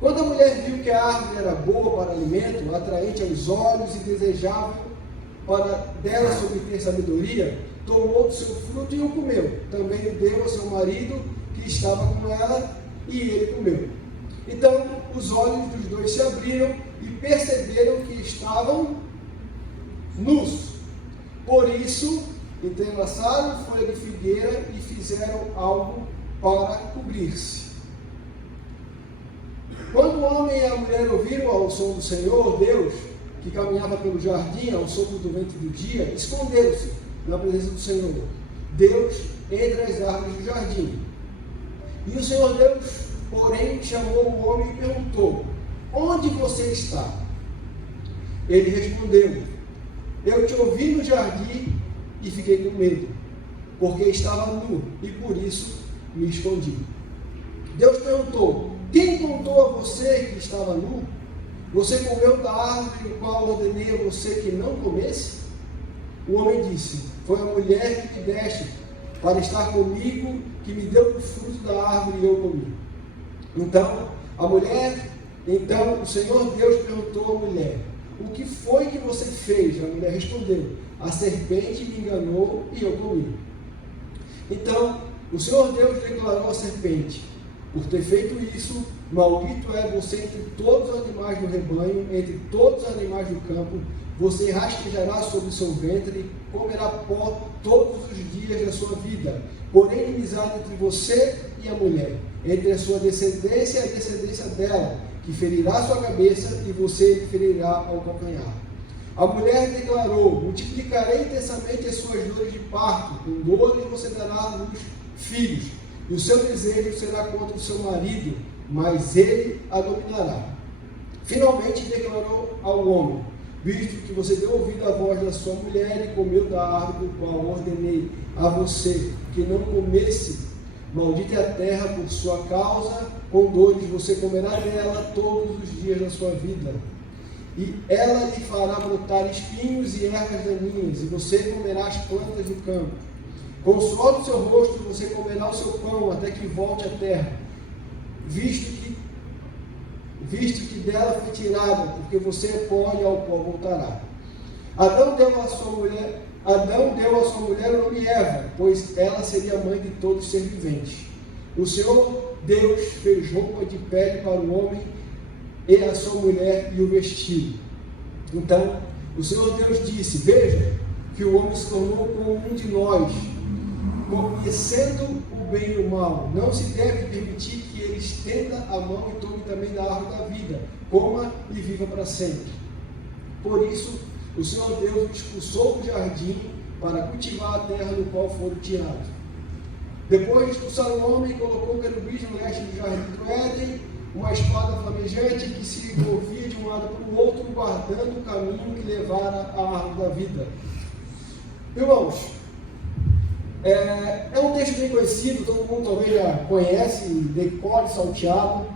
Quando a mulher viu que a árvore era boa para alimento, atraente aos olhos e desejável para dela se obter sabedoria, tomou do seu fruto e o comeu. Também o deu ao seu marido, que estava com ela, e ele comeu. Então os olhos dos dois se abriram e perceberam que estavam nus. Por isso, entrelaçaram folha de figueira e fizeram algo para cobrir-se. Quando o homem e a mulher ouviram ao som do Senhor Deus, que caminhava pelo jardim ao sopro do vento do dia, esconderam-se na presença do Senhor Deus entre as árvores do jardim. E o Senhor Deus, porém, chamou o homem e perguntou: onde você está? Ele respondeu: eu te ouvi no jardim e fiquei com medo, porque estava nu e por isso me escondi. Deus perguntou: quem contou a você que estava nu? Você comeu da árvore do qual ordenei a você que não comesse? O homem disse: foi a mulher que me deste para estar comigo, que me deu o fruto da árvore e eu comi. Então o Senhor Deus perguntou à mulher: o que foi que você fez? A mulher respondeu: a serpente me enganou e eu comi. Então o Senhor Deus declarou à serpente: por ter feito isso, maldito é você entre todos os animais do rebanho, entre todos os animais do campo. Você rastejará sobre o seu ventre e comerá pó todos os dias da sua vida. Porém, inimizade entre você e a mulher, entre a sua descendência e a descendência dela, que ferirá a sua cabeça e você lhe ferirá ao calcanhar. A mulher declarou: multiplicarei intensamente as suas dores de parto, com dores você dará à luz filhos, e o seu desejo será contra o seu marido, mas ele a dominará. Finalmente declarou ao homem: visto que você deu ouvido à voz da sua mulher e comeu da árvore do qual ordenei a você que não comesse, maldita é a terra por sua causa, com dores você comerá dela todos os dias da sua vida. E ela lhe fará brotar espinhos e ervas daninhas, e você comerá as plantas do campo. Com o suor do seu rosto você comerá o seu pão, até que volte à terra, visto que dela foi tirada, porque você é pó e ao pó voltará. Adão deu à sua mulher o nome Eva, pois ela seria a mãe de todo ser vivente. O Senhor Deus fez roupa de pele para o homem e a sua mulher e o vestiu. Então o Senhor Deus disse: veja que o homem se tornou como um de nós, conhecendo o bem e o mal. Não se deve permitir que ele estenda a mão e tome também da árvore da vida, coma e viva para sempre. Por isso, o Senhor Deus o expulsou do jardim para cultivar a terra do qual foram tirados. Depois de expulsar o homem, colocou querubins no leste do jardim do Éden, uma espada flamejante que se movia de um lado para o outro, guardando o caminho que levara à árvore da vida. Irmãos, é um texto bem conhecido, todo mundo talvez já conhece, decore, salteado,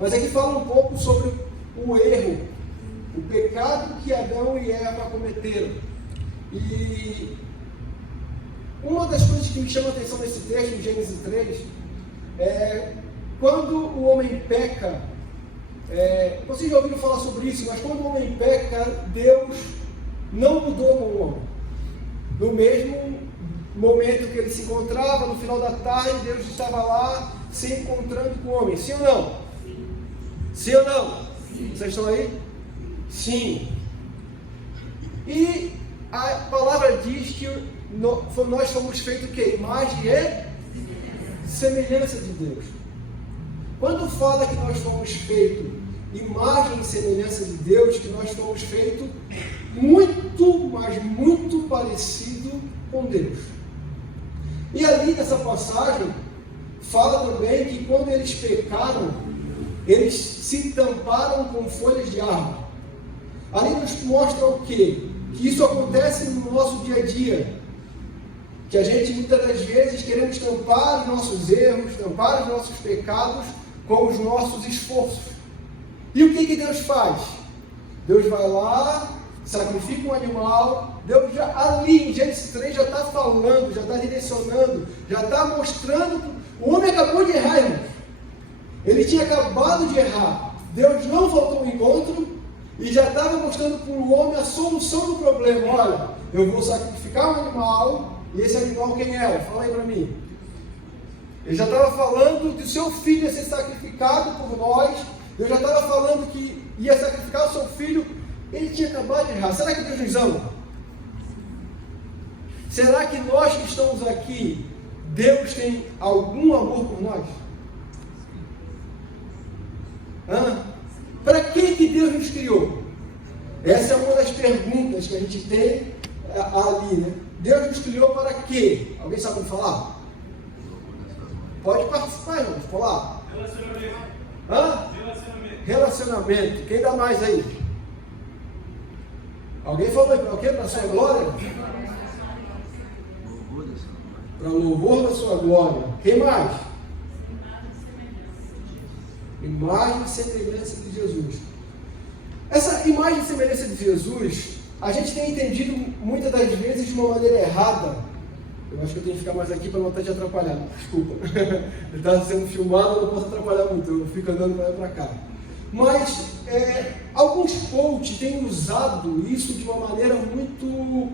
mas aqui fala um pouco sobre o erro, o pecado que Adão e Eva cometeram. E uma das coisas que me chama a atenção nesse texto, em Gênesis 3, é quando o homem peca. Vocês já ouviram falar sobre isso, mas quando o homem peca, Deus não mudou com o homem. No mesmo momento que ele se encontrava, no final da tarde, Deus estava lá se encontrando com o homem. Sim ou não? Sim ou não? Sim. Vocês estão aí? Sim. E a palavra diz que nós fomos feitos o quê? Imagem e semelhança de Deus. Quando fala que nós fomos feitos imagem e semelhança de Deus, que nós fomos feitos muito, mas muito parecido com Deus. E ali nessa passagem, fala também que quando eles pecaram, eles se tamparam com folhas de árvore. Ali nos mostra o quê? Que isso acontece no nosso dia a dia. Que a gente muitas das vezes queremos tampar os nossos erros, tampar os nossos pecados com os nossos esforços. E o que Deus faz? Deus vai lá, sacrifica um animal. Deus já ali em Gênesis 3 já está falando, já está direcionando, já está mostrando. O homem acabou de errar, irmãos. Ele tinha acabado de errar. Deus não voltou ao encontro e já estava mostrando para o homem a solução do problema. Olha, eu vou sacrificar um animal, e esse animal quem é? Fala aí para mim. Ele já estava falando que o seu filho ia ser sacrificado por nós. Deus já estava falando que ia sacrificar o seu filho. Ele tinha acabado de errar. Será que Deus nos ama? Será que nós que estamos aqui, Deus tem algum amor por nós? Para que Deus nos criou? Essa é uma das perguntas que a gente tem ali, né? Deus nos criou para quê? Alguém sabe me falar? Pode participar, irmão. Falar. Relacionamento. Quem dá mais aí? Alguém falou para o quê? Para a sua glória? Para o louvor da sua glória. Quem mais? Imagem e semelhança de Jesus. Essa imagem e semelhança de Jesus, a gente tem entendido muitas das vezes de uma maneira errada. Eu acho que eu tenho que ficar mais aqui para não estar te atrapalhando. Desculpa. Ele está sendo filmado, eu não posso atrapalhar muito. Eu fico andando para lá e para cá. Mas alguns coaches têm usado isso de uma maneira muito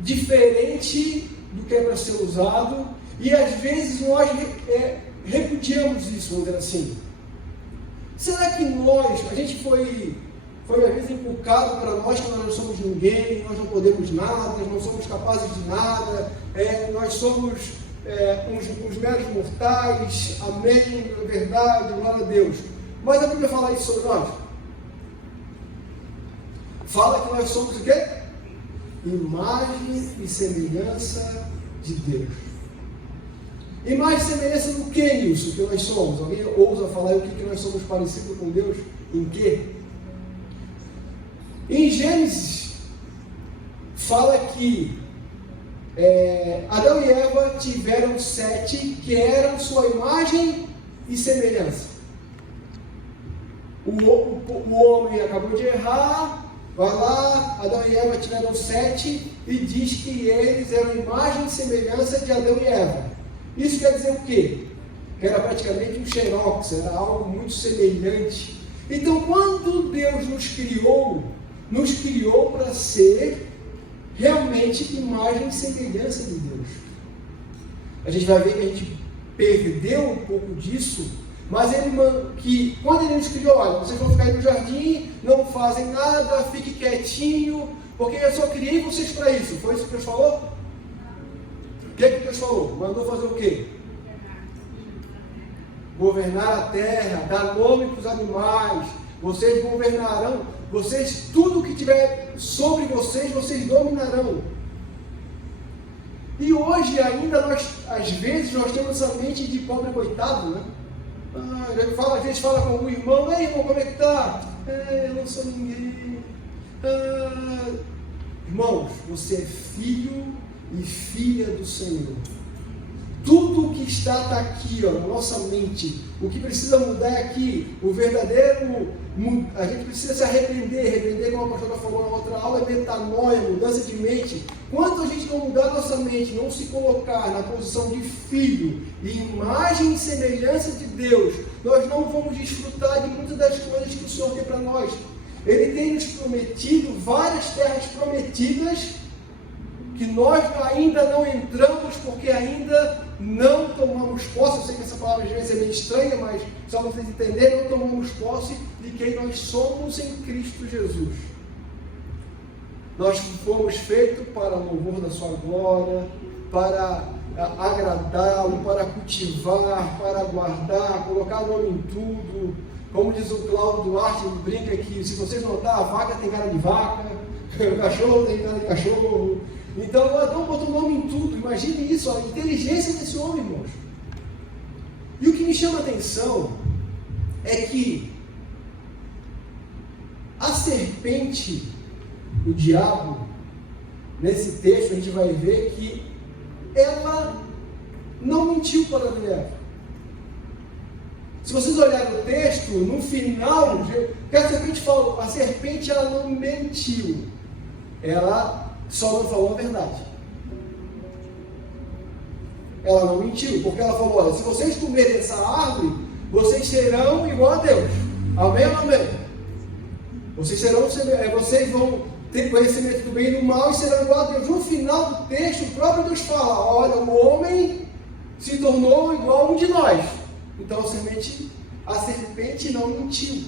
diferente do que é para ser usado. E às vezes nós repudiamos isso, vamos dizer assim. Será que a gente foi às vezes inculcado para nós que nós não somos ninguém, nós não podemos nada, nós não somos capazes de nada, nós somos uns meros mortais, amém, verdade, glória a Deus. Mas a Bíblia fala isso sobre nós? Fala que nós somos o quê? Imagem e semelhança de Deus. Imagem e semelhança do que, Nilson, que nós somos? Alguém ousa falar o que nós somos parecidos com Deus? Em quê? Em Gênesis, fala que Adão e Eva tiveram 7 que eram sua imagem e semelhança. O homem acabou de errar, vai lá, Adão e Eva tiveram 7 e diz que eles eram imagem e semelhança de Adão e Eva. Isso quer dizer o quê? Que era praticamente um xerox, era algo muito semelhante. Então, quando Deus nos criou para ser realmente imagem e semelhança de Deus. A gente vai ver que a gente perdeu um pouco disso, mas que quando Ele nos criou, olha, vocês vão ficar aí no jardim, não fazem nada, fique quietinho, porque eu só criei vocês para isso. Foi isso que Deus falou? O que Deus falou? Mandou fazer o quê? Governar a terra, dar nome para os animais. Vocês governarão, tudo que tiver sobre vocês dominarão. E hoje ainda às vezes nós temos essa mente de pobre coitado, né? A gente fala com o irmão, ei irmão, como é que tá? Eu não sou ninguém. Irmãos, você é filho e filha do Senhor. Tudo o que está aqui, na nossa mente. O que precisa mudar é aqui. O verdadeiro, a gente precisa se arrepender, como a pastora falou na outra aula, é metanoia, mudança de mente. Quando a gente não mudar a nossa mente, não se colocar na posição de filho e imagem e semelhança de Deus, nós não vamos desfrutar de muitas das coisas que o Senhor tem para nós. Ele tem nos prometido várias terras prometidas, que nós ainda não entramos, porque ainda não tomamos posse. Eu sei que essa palavra às vezes é meio estranha, mas só para vocês entenderem, não tomamos posse de quem nós somos em Cristo Jesus. Nós fomos feitos para o louvor da sua glória, para agradá-lo, para cultivar, para guardar, colocar nome em tudo. Como diz o Cláudio Duarte, ele brinca que, se vocês notar, a vaca tem cara de vaca, o cachorro tem cara de cachorro. Então, Adão botou nome em tudo. Imagine isso, a inteligência desse homem, irmãos. E o que me chama a atenção é que a serpente, o diabo, nesse texto a gente vai ver que ela não mentiu para Adão e Eva. Se vocês olharem o texto, no final, que a serpente falou, a serpente ela não mentiu, ela só não falou a verdade. Ela não mentiu, porque ela falou, olha, se vocês comerem essa árvore, vocês serão igual a Deus. Amém ou amém? Vocês vão ter conhecimento do bem e do mal e serão igual a Deus. No final do texto, o próprio Deus fala: olha, o homem se tornou igual a um de nós. Então a serpente não mentiu.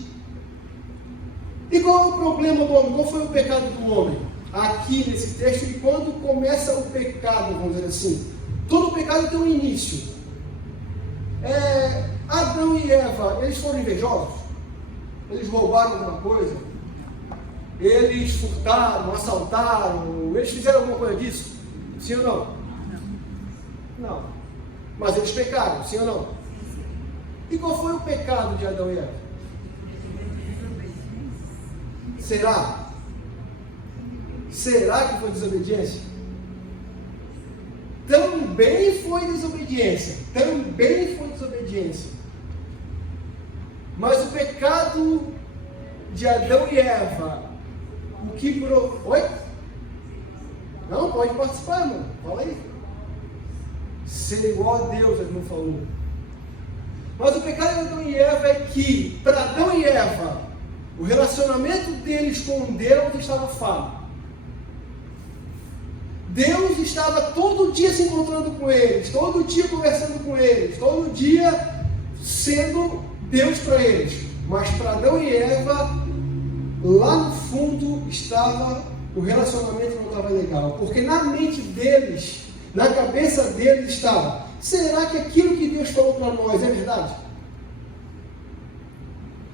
E qual é o problema do homem? Qual foi o pecado do homem? Aqui nesse texto, e quando começa o pecado, vamos dizer assim, todo pecado tem um início. Adão e Eva, eles foram invejosos? Eles roubaram alguma coisa? Eles furtaram, assaltaram? Eles fizeram alguma coisa disso? Sim ou não? Não. Mas eles pecaram, sim ou não? E qual foi o pecado de Adão e Eva? Será? Será que foi desobediência? Também foi desobediência. Mas o pecado de Adão e Eva, o que Oi? Não, pode participar, irmão. Fala aí. Ser igual a Deus, ele não falou. Mas o pecado de Adão e Eva é que, para Adão e Eva, o relacionamento deles com Deus estava falho. Deus estava todo dia se encontrando com eles, todo dia conversando com eles, todo dia sendo Deus para eles. Mas para Adão e Eva, lá no fundo o relacionamento não estava legal. Porque na mente deles, na cabeça deles estava: será que aquilo que Deus falou para nós é verdade?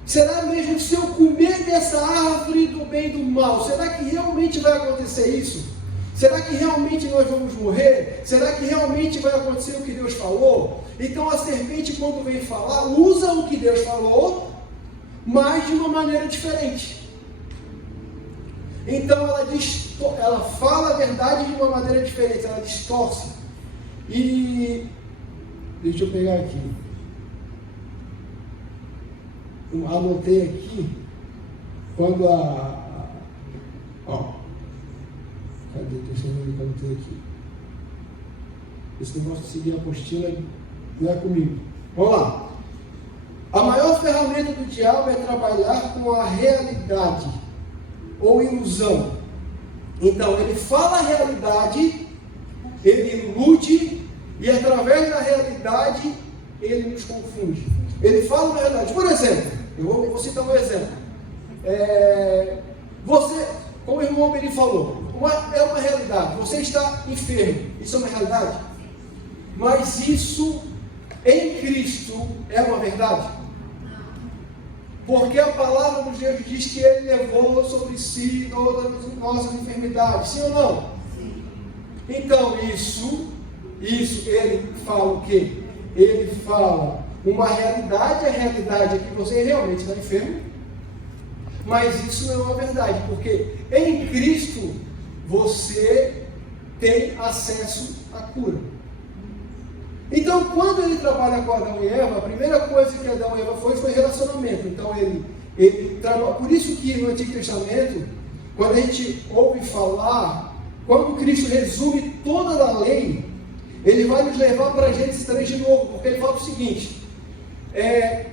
Será mesmo se eu comer dessa árvore do bem e do mal, será que realmente vai acontecer isso? Será que realmente nós vamos morrer? Será que realmente vai acontecer o que Deus falou? Então a serpente, quando vem falar, usa o que Deus falou, mas de uma maneira diferente. Então ela fala a verdade de uma maneira diferente, ela distorce. E deixa eu pegar aqui. Anotei aqui, quando cadê? Deixa eu ver o que eu anotei aqui. Esse negócio de seguir a apostila não é comigo. Vamos lá. A maior ferramenta do diabo é trabalhar com a realidade ou ilusão. Então, ele fala a realidade, ele ilude, e através da realidade, ele nos confunde. Ele fala a realidade. Por exemplo, eu vou citar um exemplo. Você, como o irmão Beni falou, é uma realidade. Você está enfermo. Isso é uma realidade. Mas isso, em Cristo, é uma verdade. Porque a palavra de Deus diz que Ele levou sobre si todas as nossas enfermidades. Sim ou não? Sim. Então, isso, ele fala o quê? Ele fala uma realidade. A realidade é que você realmente está enfermo. Mas isso não é uma verdade. Porque em Cristo, você tem acesso à cura. Então, quando ele trabalha com Adão e Eva, a primeira coisa que Adão e Eva foi relacionamento. Então, ele trabalha. Por isso que no Antigo Testamento, quando a gente ouve falar, quando Cristo resume toda a lei, ele vai nos levar para Gênesis 3 de novo, porque ele fala o seguinte: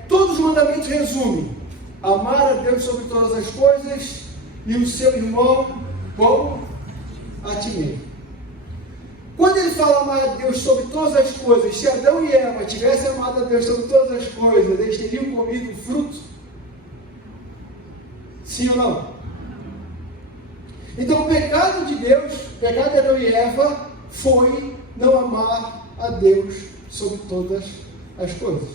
todos os mandamentos resumem: amar a Deus sobre todas as coisas e o seu irmão como a ti mesmo. Quando ele fala amar a Deus sobre todas as coisas, se Adão e Eva tivessem amado a Deus sobre todas as coisas, eles teriam comido o fruto? Sim ou não? Então o pecado de Deus, o pecado de Adão e Eva, foi não amar a Deus sobre todas as coisas.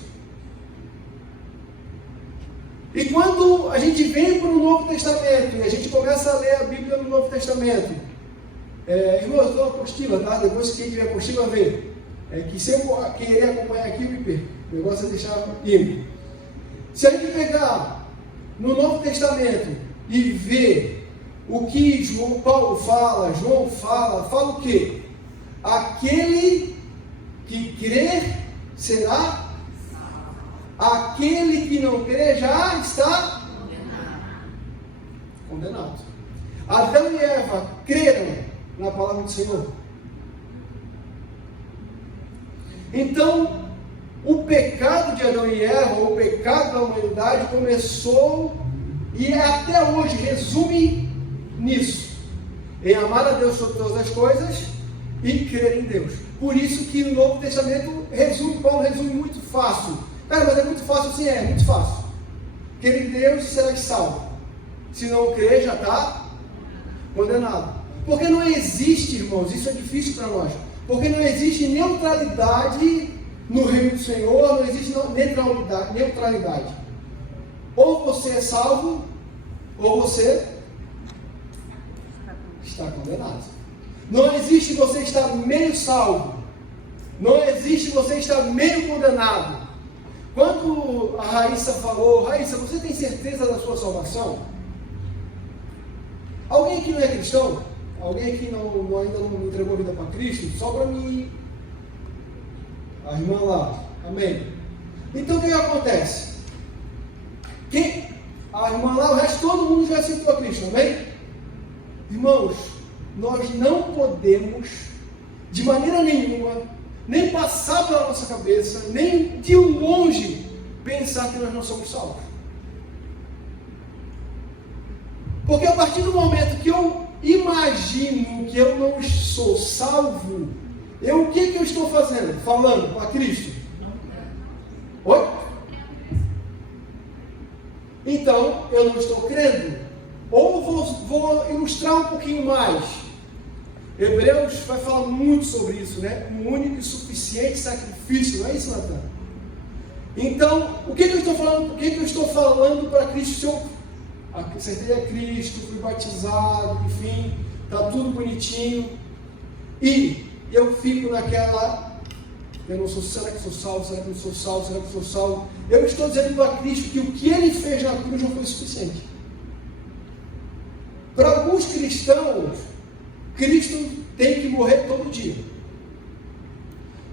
E quando a gente vem para o Novo Testamento, e a gente começa a ler a Bíblia no Novo Testamento, irmão, eu estou na apostila, tá? Depois que quem tiver apostila, vê. Que se eu querer acompanhar aqui, eu me perco. O negócio é deixar indo. Se a gente pegar no Novo Testamento e ver o que João fala o quê? Aquele que crer será, aquele que não crer já está condenado. Adão e Eva creram na palavra do Senhor. Então, o pecado de Adão e Eva, ou o pecado da humanidade, começou e até hoje resume nisso, em amar a Deus sobre todas as coisas e crer em Deus. Por isso que no Novo Testamento Paulo resume muito fácil. Cara, mas é muito fácil? Sim, é muito fácil. Crer em Deus e será salvo. Se não crer, já está condenado. Porque não existe, irmãos, isso é difícil para nós, porque não existe neutralidade no reino do Senhor, não existe neutralidade. Ou você é salvo, ou você está condenado. Não existe você estar meio salvo, não existe você estar meio condenado. Quando a Raíssa falou, Raíssa, você tem certeza da sua salvação? Alguém aqui não é cristão? Alguém aqui ainda não entregou a vida para Cristo? Só para mim. A irmã lá. Amém. Então o que acontece? A irmã lá, o resto, todo mundo já aceitou a Cristo. Amém? Irmãos, nós não podemos, de maneira nenhuma, nem passar pela nossa cabeça, nem de longe, pensar que nós não somos salvos. Porque a partir do momento que eu imagino que eu não sou salvo, o que eu estou fazendo? Falando para Cristo? Oi? Então, eu não estou crendo. Ou vou ilustrar um pouquinho mais. Hebreus vai falar muito sobre isso, né? Um único e suficiente sacrifício, não é isso, Natan? Então, o que eu estou falando? O que eu estou falando para Cristo? Se eu acertei a Cristo, fui batizado, enfim, está tudo bonitinho, e eu fico naquela, eu não sou, será que sou salvo, será que não sou salvo, será que sou salvo? Eu estou dizendo para Cristo que o que Ele fez na cruz não foi suficiente. Para alguns cristãos, Cristo tem que morrer todo dia,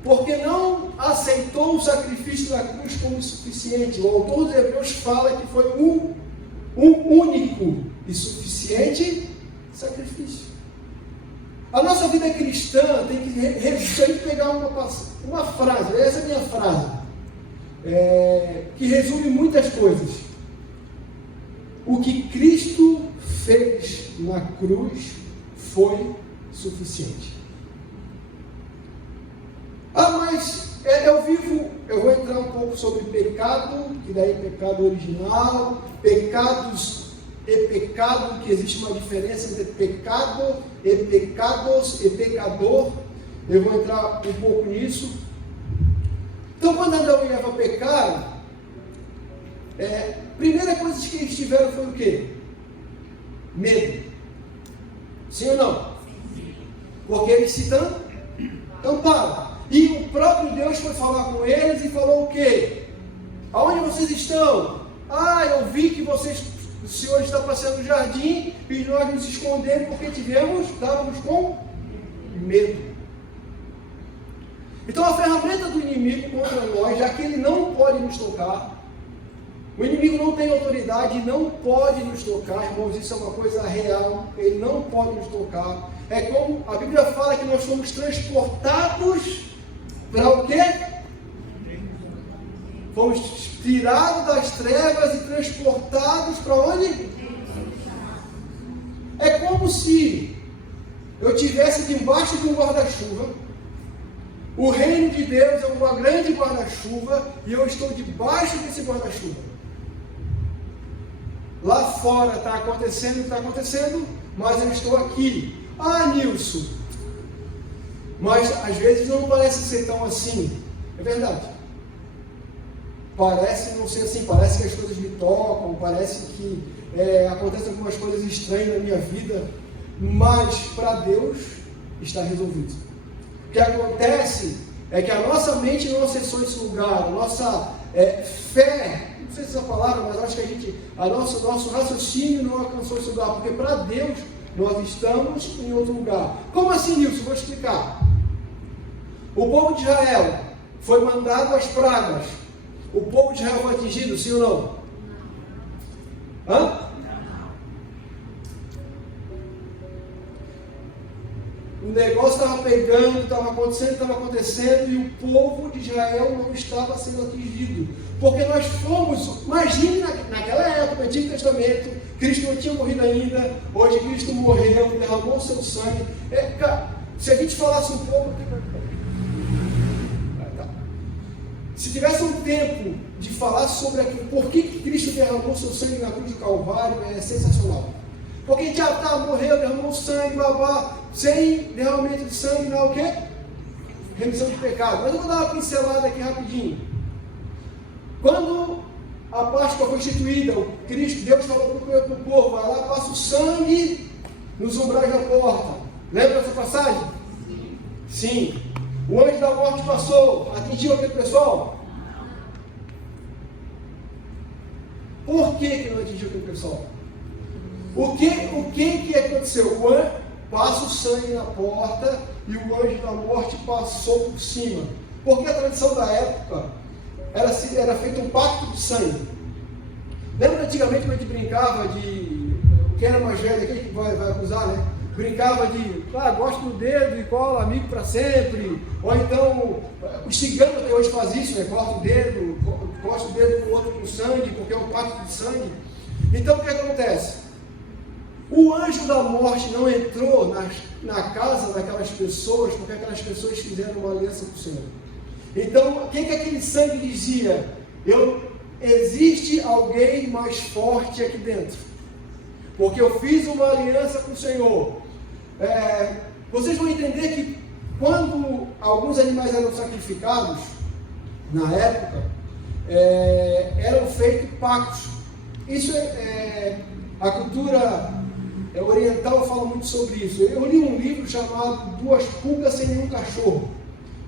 porque não aceitou o sacrifício da cruz como suficiente. O autor dos Hebreus fala que foi um único e suficiente sacrifício. A nossa vida cristã tem que pegar uma frase, essa é a minha frase, que resume muitas coisas. O que Cristo fez na cruz foi suficiente. Mas eu vou entrar um pouco sobre pecado, que daí é pecado original, pecados e pecado, que existe uma diferença entre pecado e pecados e pecador. Eu vou entrar um pouco nisso. Então, quando Adão e Eva pecaram, a primeira coisa que eles tiveram foi o quê? Medo. Sim ou não? Porque eles se tamparam. E o próprio Deus foi falar com eles e falou o quê? Aonde vocês estão? Eu vi que o Senhor está passeando no jardim e nós nos escondemos porque estávamos com medo. Então a ferramenta do inimigo contra nós, já que ele não pode nos tocar, o inimigo não tem autoridade e não pode nos tocar, irmãos, isso é uma coisa real, ele não pode nos tocar. É como a Bíblia fala que nós somos transportados para o quê? Fomos tirados das trevas e transportados para onde? É como se eu estivesse debaixo de um guarda-chuva. O reino de Deus é uma grande guarda-chuva e eu estou debaixo desse guarda-chuva. Lá fora está acontecendo o que está acontecendo, mas eu estou aqui. Nilson, mas às vezes não parece ser tão assim. É verdade. Parece não ser assim, parece que as coisas me tocam, parece que acontecem algumas coisas estranhas na minha vida, mas para Deus está resolvido. O que acontece é que a nossa mente não acessou esse lugar, a nossa fé, não sei se é a palavra, mas acho que nosso raciocínio não alcançou esse lugar, porque para Deus nós estamos em outro lugar. Como assim, Nilson? Vou explicar. O povo de Israel foi mandado às pragas. O povo de Israel foi atingido, sim ou não? negócio estava pegando, estava acontecendo, e o povo de Israel não estava sendo atingido. Porque nós fomos, imagine naquela época, no Antigo Testamento, Cristo não tinha morrido ainda, hoje Cristo morreu, derramou o seu sangue. Se a gente falasse um pouco, se tivesse um tempo de falar sobre por que Cristo derramou o seu sangue na cruz do Calvário, é sensacional. Porque a gente já morreu, derramou sangue, babá, sem derramamento de sangue, não é o quê? Remissão de pecado. Mas eu vou dar uma pincelada aqui rapidinho. Quando a Páscoa foi instituída, Deus falou para o povo, vai lá, passa o sangue nos umbrais da porta. Lembra dessa passagem? Sim. O anjo da morte passou, atingiu aquele pessoal? Por que não atingiu aquele pessoal? O que aconteceu? Passa o sangue na porta e o anjo da morte passou por cima. Porque a tradição da época era feito um pacto de sangue. Lembra antigamente quando a gente brincava de... Quem era mais velho aqui que vai acusar, né? Brincava de, gosto do dedo e cola amigo para sempre. Ou então, os ciganos até hoje fazem isso, né? Corta o dedo, costa o dedo com o outro com sangue, porque é um pacto de sangue. Então o que acontece? O anjo da morte não entrou na casa daquelas pessoas, porque aquelas pessoas fizeram uma aliança com o Senhor. Então, o que aquele sangue dizia? Existe alguém mais forte aqui dentro, porque eu fiz uma aliança com o Senhor. Vocês vão entender que quando alguns animais eram sacrificados, na época, eram feitos pactos. Isso a cultura oriental fala muito sobre isso. Eu li um livro chamado Duas Pulgas Sem Nenhum Cachorro,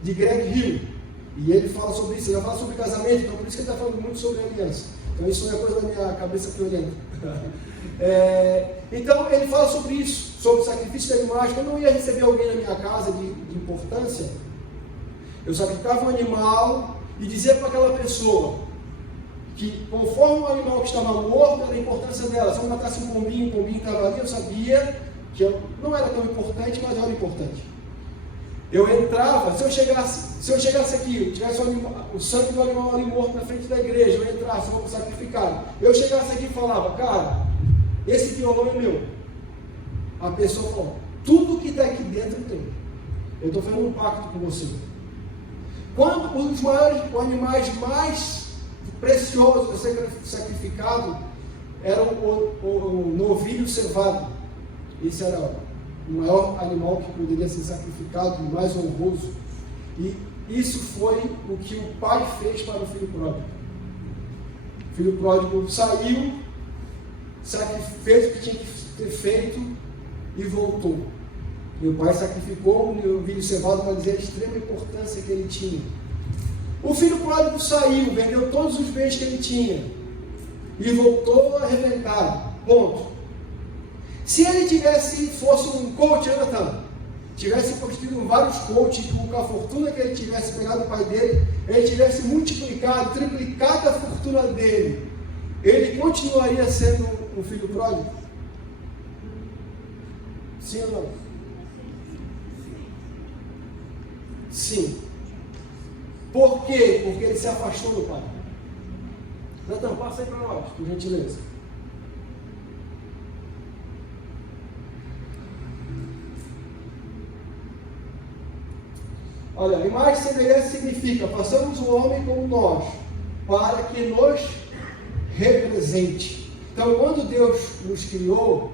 de Greg Hill. E ele fala sobre isso, ele vai falar sobre casamento, então por isso que ele está falando muito sobre aliança. Então isso não é coisa da minha cabeça que orienta. Então ele fala sobre isso, sobre sacrifício de animais. Quando eu ia receber alguém na minha casa de importância, eu sacrificava um animal e dizia para aquela pessoa que conforme o animal que estava morto, era a importância dela. Se eu matasse um pombinho estava ali, eu sabia que não era tão importante, mas era importante. Eu entrava, se eu chegasse aqui, tivesse o sangue do animal ali morto na frente da igreja, eu entrasse, vou sacrificar. Eu chegasse aqui e falava, cara, esse violão é meu. A pessoa falou, tudo que está aqui dentro é teu. Eu estou fazendo um pacto com você. Quando os animais mais preciosos a ser sacrificado eram o novilho cevado. Esse era o maior animal que poderia ser sacrificado, o mais honroso. E isso foi o que o pai fez para o filho pródigo. O filho pródigo saiu, fez o que tinha que ter feito e voltou. E o pai sacrificou o novilho cevado para dizer a extrema importância que ele tinha. O filho pródigo saiu, vendeu todos os bens que ele tinha e voltou arrebentado. Ponto. Se ele fosse um coach, tivesse construído vários coaches com a fortuna que ele tivesse pegado do pai dele, ele tivesse multiplicado, triplicado a fortuna dele, ele continuaria sendo um filho pródigo? Sim ou não? Sim. Por quê? Porque ele se afastou do pai. Natan, passa aí para nós, por gentileza. Olha, imagem e semelhança significa, façamos o homem como nós, para que nos represente. Então, quando Deus nos criou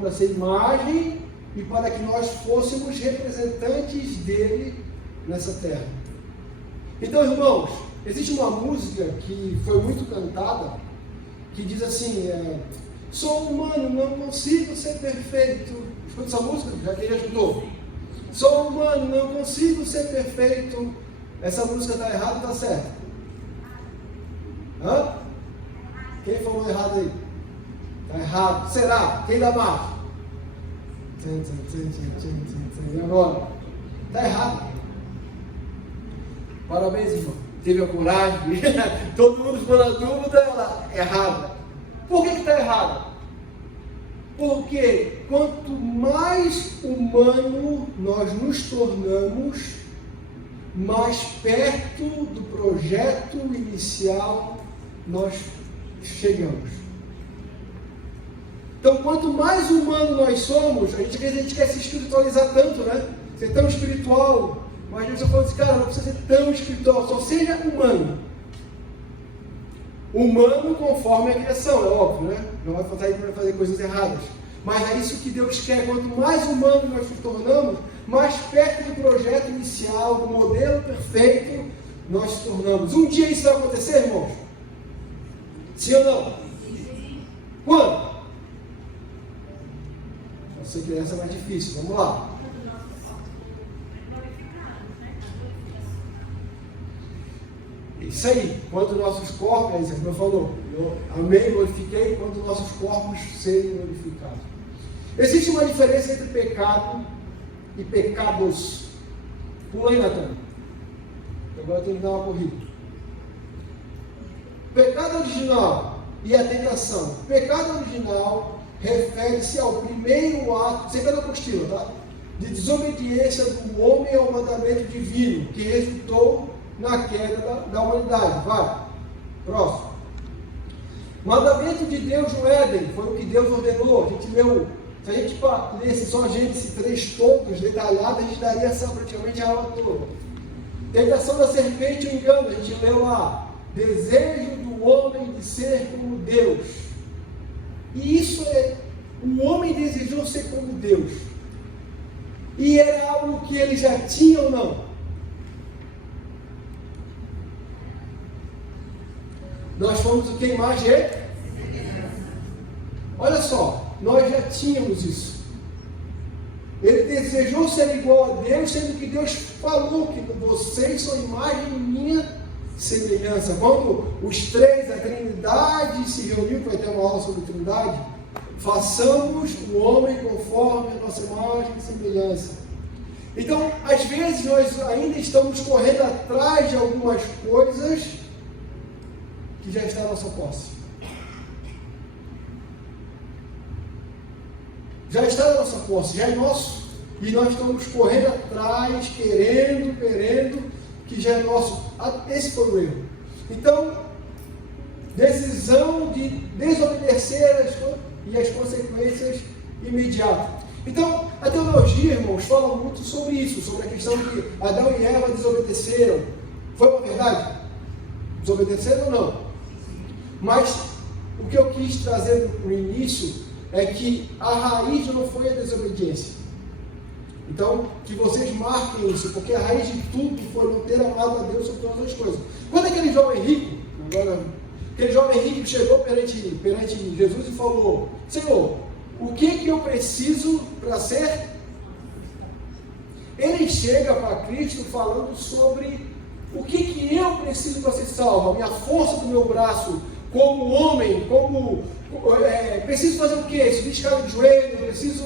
para ser imagem e para que nós fôssemos representantes dele nessa terra. Então, irmãos, existe uma música que foi muito cantada, que diz assim, sou humano, não consigo ser perfeito. Escuta essa música, já que ele ajudou. Sou humano, não consigo ser perfeito. Essa música está errada ou está certa? Hã? Quem falou errado aí? Está errado. Será? Quem dá mais? E agora? Está errado. Parabéns, irmão. Teve a coragem. Todo mundo ficou na dúvida. Errada. Por que está errado? Porque quanto mais humano nós nos tornamos, mais perto do projeto inicial nós chegamos. Então, quanto mais humano nós somos, a gente quer se espiritualizar tanto, né? Ser tão espiritual. Mas a gente só fala assim, cara, não precisa ser tão espiritual, só seja humano. Humano conforme a criação, é óbvio, né? Não vai fazer coisas erradas. Mas é isso que Deus quer. Quanto mais humano nós nos tornamos, mais perto do projeto inicial, do modelo perfeito, nós nos tornamos. Um dia isso vai acontecer, irmãos? Sim ou não? Quando? Eu sei que essa é mais difícil. Vamos lá. Isso aí, quando nossos corpos, como eu falou, eu amei, glorifiquei, quando nossos corpos serem glorificados. Existe uma diferença entre pecado e pecados. Pula aí, Natan. Agora eu tenho que dar uma corrida. Pecado original e a tentação. Pecado original refere-se ao primeiro ato, você está na apostila, tá? De desobediência do homem ao mandamento divino, que resultou na queda da humanidade. Vai. Próximo. Mandamento de Deus no Éden, foi o que Deus ordenou. A gente leu, se a gente lesse só Gênesis 3 todos, detalhado, a gente daria praticamente a aula toda. Tentação da serpente e o engano, a gente leu lá. Desejo do homem de ser como Deus. E isso o homem desejou ser como Deus. E era algo que ele já tinha ou não? Nós fomos o que? Imagem? Olha só, nós já tínhamos isso. Ele desejou ser igual a Deus, sendo que Deus falou que vocês são imagem e minha semelhança. Quando os três, a Trindade, se reuniu, vai ter uma aula sobre Trindade, façamos o homem conforme a nossa imagem e semelhança. Então, às vezes, nós ainda estamos correndo atrás de algumas coisas que já está na nossa posse. Já está na nossa posse, já é nosso. E nós estamos correndo atrás, querendo, que já é nosso. Esse foi o erro. Então, decisão de desobedecer e as consequências imediatas. Então, a teologia, irmãos, fala muito sobre isso, sobre a questão de Adão e Eva desobedeceram. Foi uma verdade? Desobedeceram ou não? Mas o que eu quis trazer no início é que a raiz não foi a desobediência. Então, que vocês marquem isso, porque a raiz de tudo foi não ter amado a Deus sobre todas as coisas. Quando aquele jovem rico, aquele jovem rico chegou perante Jesus e falou: Senhor, o que eu preciso para ser? Ele chega para Cristo falando sobre o que eu preciso para ser salvo, a minha força do meu braço, como homem, preciso fazer o quê? Subir escada de joelho, preciso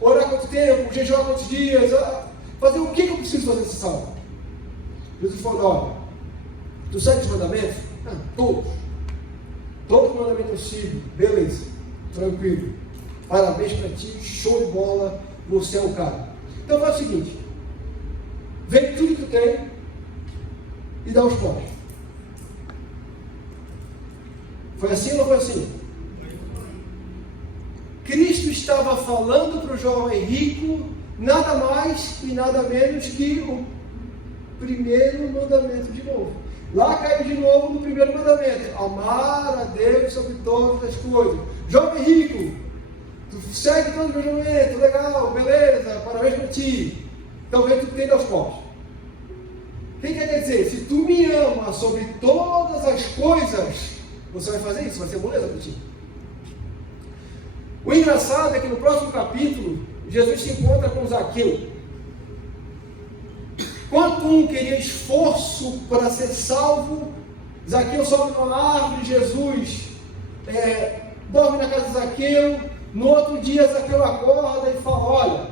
orar quanto tempo, jejuar quantos dias, fazer o que eu preciso fazer esse salvo? Jesus falou: olha, tu segue os mandamentos? Todos os mandamentos eu sigo, beleza, tranquilo, parabéns para ti, show de bola, você é o cara. Então faz o seguinte, vende tudo que tu tem e dá os pobres. Foi assim ou não foi assim? Cristo estava falando para o jovem rico nada mais e nada menos que o primeiro mandamento de novo. Lá caiu de novo no primeiro mandamento: amar a Deus sobre todas as coisas. Jovem rico, tu segue todo o mandamento, legal, beleza, parabéns para ti. Então vem tu que tem aos pobres. O que quer dizer? Se tu me ama sobre todas as coisas, você vai fazer isso, vai ser moleza para ti. O engraçado é que no próximo capítulo, Jesus se encontra com Zaqueu. Quanto um queria esforço para ser salvo, Zaqueu sobe numa árvore, Jesus dorme na casa de Zaqueu. No outro dia, Zaqueu acorda e fala: olha,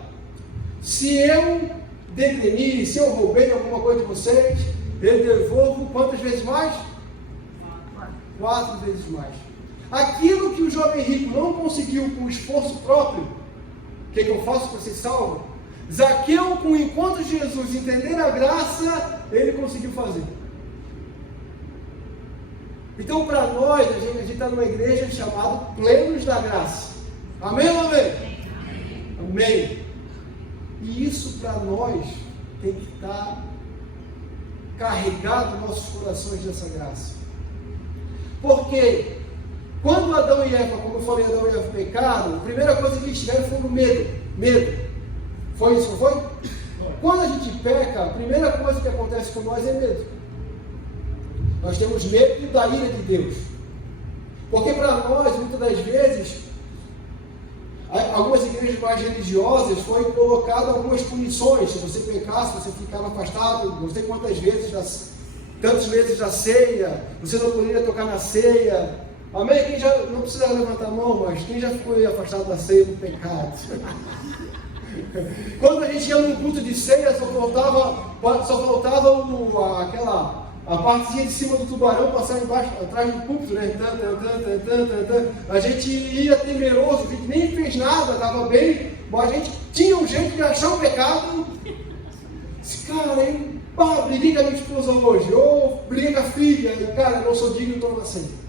se eu degreni, se eu roubei alguma coisa de vocês, eu devolvo quantas vezes mais? 4 vezes mais. Aquilo que o jovem rico não conseguiu com esforço próprio, o que eu faço para ser salvo? Zaqueu, com o encontro de Jesus, entender a graça, ele conseguiu fazer. Então, para nós, a gente está numa igreja chamada Plenos da Graça. Amém ou amém? Amém. E isso para nós tem que estar carregado nos nossos corações dessa graça. Porque quando Adão e Eva, como eu falei, Adão e Eva pecaram, a primeira coisa que eles tiveram foi o medo. Medo. Foi isso, não foi? Quando a gente peca, a primeira coisa que acontece com nós é medo. Nós temos medo da ira de Deus. Porque para nós, muitas das vezes, algumas igrejas mais religiosas foi colocado algumas punições. Se você pecasse, você ficava afastado, não sei quantas vezes, tantos meses da ceia, você não poderia tocar na ceia. Amém? Quem já, não precisa levantar a mão, mas quem já ficou afastado da ceia do pecado? Quando a gente ia num culto de ceia, só faltava a partezinha de cima do tubarão passar embaixo, atrás do púlpito, né? A gente ia temeroso, a gente nem fez nada, estava bem, mas a gente tinha um jeito de achar o pecado. Esse cara aí, briguei com a minha esposa hoje, ou briguei com a filha, e cara, eu não sou digno, estou na ceia.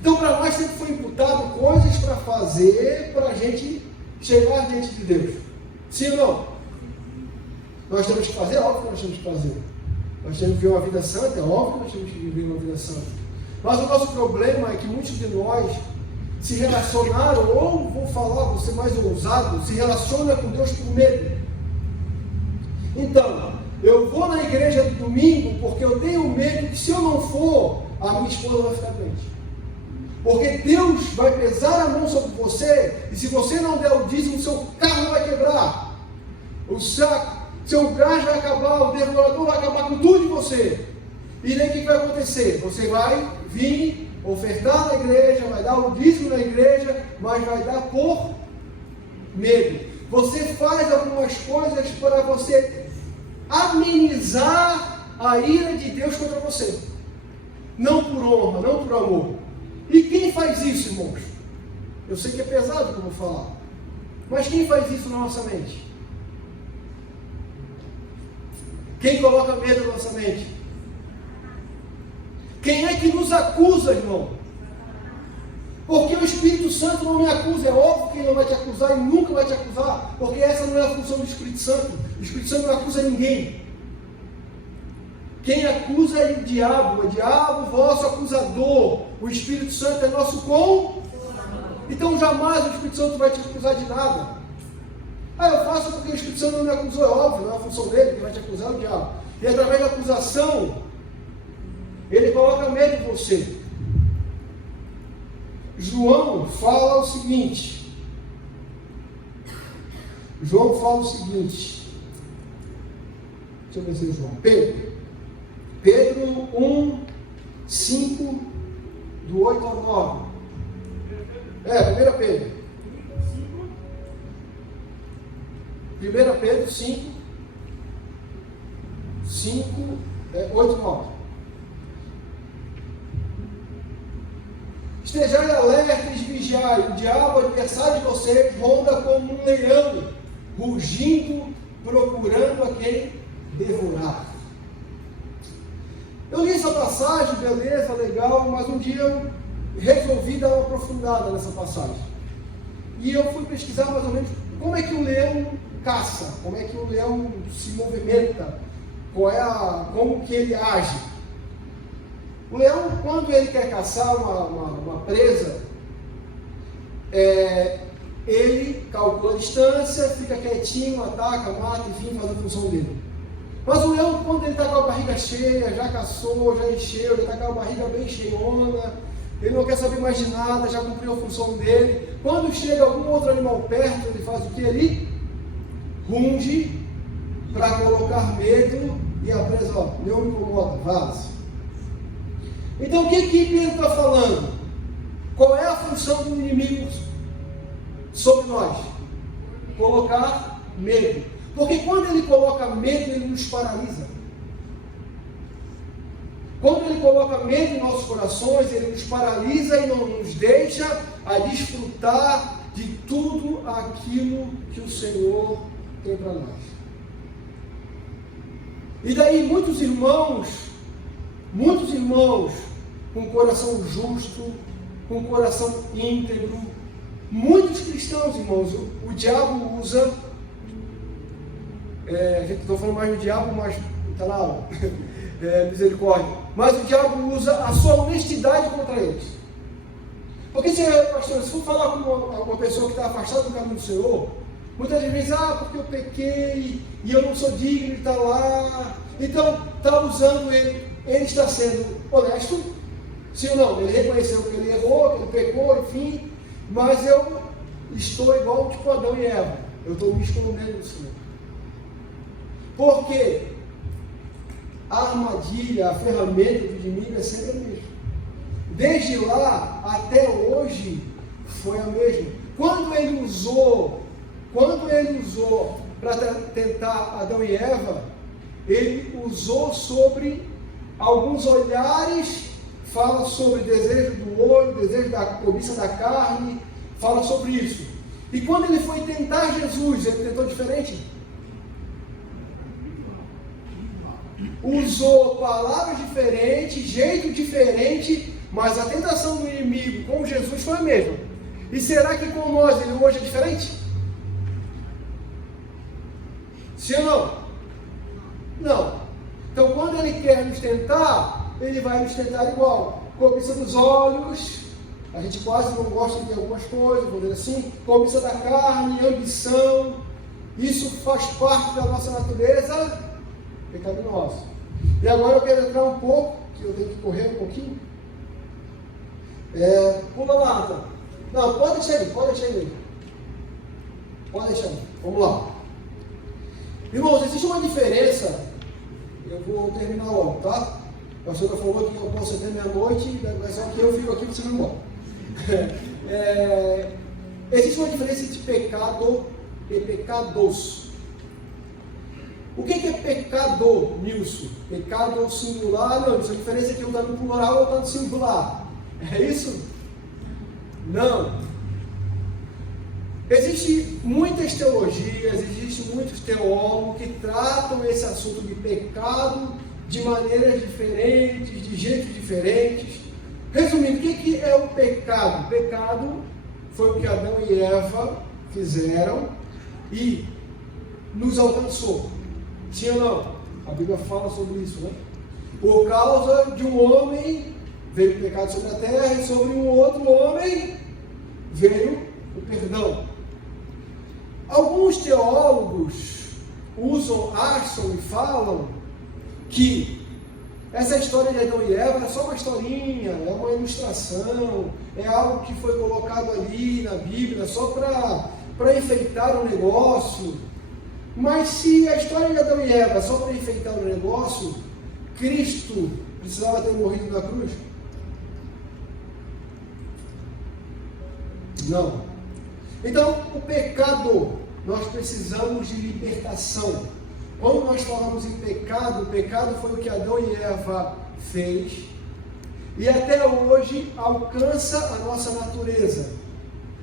Então, para nós sempre foi imputado coisas para fazer, para a gente chegar diante de Deus. Sim ou não? Nós temos que fazer, óbvio que nós temos que fazer. Nós temos que viver uma vida santa, é óbvio que nós temos que viver uma vida santa. Mas o nosso problema é que muitos de nós se relacionaram, ou vou falar, vou ser mais ousado, se relaciona com Deus por medo. Então, eu vou na igreja de domingo porque eu tenho medo que se eu não for, a minha esposa vai ficar doente. Porque Deus vai pesar a mão sobre você, e se você não der o dízimo, seu carro vai quebrar, seu gás vai acabar, o devorador vai acabar com tudo de você. E daí o que vai acontecer? Você vai vir, ofertar na igreja, vai dar o dízimo na igreja, mas vai dar por medo. Você faz algumas coisas para você amenizar a ira de Deus contra você. Não por honra, não por amor. E quem faz isso, irmãos? Eu sei que é pesado como eu falar, mas quem faz isso na nossa mente? Quem coloca medo na nossa mente? Quem é que nos acusa, irmão? Porque o Espírito Santo não me acusa. É óbvio que ele não vai te acusar e nunca vai te acusar, porque essa não é a função do Espírito Santo. O Espírito Santo não acusa ninguém. Quem acusa é o diabo vosso acusador. O Espírito Santo é nosso com. Então jamais o Espírito Santo vai te acusar de nada. Eu faço porque o Espírito Santo não me acusou, é óbvio, não é a função dele, que vai te acusar é o diabo. E através da acusação, ele coloca medo em você. João fala o seguinte. Deixa eu ver se é João. Pedro 1, 5, do 8 ao 9. 1 Pedro. 1 Pedro 5, 8 e 9. Estejai alertas e vigiai. O diabo, adversário de vocês, ronda como um leão, rugindo, procurando a quem devorar. Eu li essa passagem, beleza, legal, mas um dia eu resolvi dar uma aprofundada nessa passagem. E eu fui pesquisar mais ou menos como é que o leão caça, como é que o leão se movimenta, como que ele age. O leão, quando ele quer caçar uma presa, ele calcula a distância, fica quietinho, ataca, mata, enfim, faz a função dele. Mas o leão, quando ele está com a barriga cheia, já caçou, já encheu, já está com a barriga bem cheiona, ele não quer saber mais de nada, já cumpriu a função dele. Quando chega algum outro animal perto, ele faz o que? Ele runge para colocar medo e a presa, não me incomoda, vaza. Então o que Pedro está falando? Qual é a função do inimigo sobre nós? Colocar medo. Porque quando ele coloca medo, ele nos paralisa. Quando Ele coloca medo em nossos corações, Ele nos paralisa e não nos deixa a desfrutar de tudo aquilo que o Senhor tem para nós. E daí muitos irmãos com coração justo, com coração íntegro, muitos cristãos, irmãos, o diabo usa, a gente não está falando mais do diabo, mas está na aula, misericórdia, mas o diabo usa a sua honestidade contra eles. Porque pastor, se for falar com uma pessoa que está afastada do caminho do Senhor, muitas vezes, porque eu pequei e eu não sou digno de estar lá, então está usando ele está sendo honesto, sim ou não? Ele reconheceu que ele errou, que ele pecou, enfim, mas eu estou igual tipo Adão e Eva, eu estou me escondendo do Senhor. Porque a armadilha, a ferramenta do inimigo é sempre a mesma. Desde lá até hoje foi a mesma. Quando ele usou para tentar Adão e Eva, ele usou sobre alguns olhares, fala sobre desejo do olho, desejo da cobiça da carne, fala sobre isso. E quando ele foi tentar Jesus, ele tentou diferente? Usou palavras diferentes, jeito diferente, mas a tentação do inimigo com Jesus foi a mesma. E será que com nós ele hoje é diferente? Sim ou não? Não. Então quando ele quer nos tentar, ele vai nos tentar igual. Cobiça dos olhos, a gente quase não gosta de algumas coisas, vamos dizer assim. Cobiça da carne, ambição, isso faz parte da nossa natureza pecaminosa. E agora eu quero entrar um pouco, que eu tenho que correr um pouquinho. Pula lá, Nathan. Não, pode deixar aí. Pode deixar aí. Vamos lá. Irmãos, existe uma diferença. Eu vou terminar logo, tá? A pastora falou que eu posso até meia-noite, mas só que eu fico aqui e você vai embora. Existe uma diferença entre pecado e pecados. O que é pecado, Nilson? Pecado singular? Não, a diferença é que um está no plural ou está no singular. É isso? Não. Existem muitas teologias, existem muitos teólogos que tratam esse assunto de pecado de maneiras diferentes, de jeitos diferentes. Resumindo, o que é o pecado? O pecado foi o que Adão e Eva fizeram e nos alcançou. Sim ou não? A Bíblia fala sobre isso, né? Por causa de um homem veio o pecado sobre a terra e sobre um outro homem veio o perdão. Alguns teólogos acham e falam que essa história de Adão e Eva é só uma historinha, é uma ilustração, é algo que foi colocado ali na Bíblia só para enfeitar o negócio. Mas se a história de Adão e Eva é só para enfeitar o negócio, Cristo precisava ter morrido na cruz? Não. Então, o pecado, nós precisamos de libertação. Quando nós falamos em pecado, o pecado foi o que Adão e Eva fez e até hoje alcança a nossa natureza.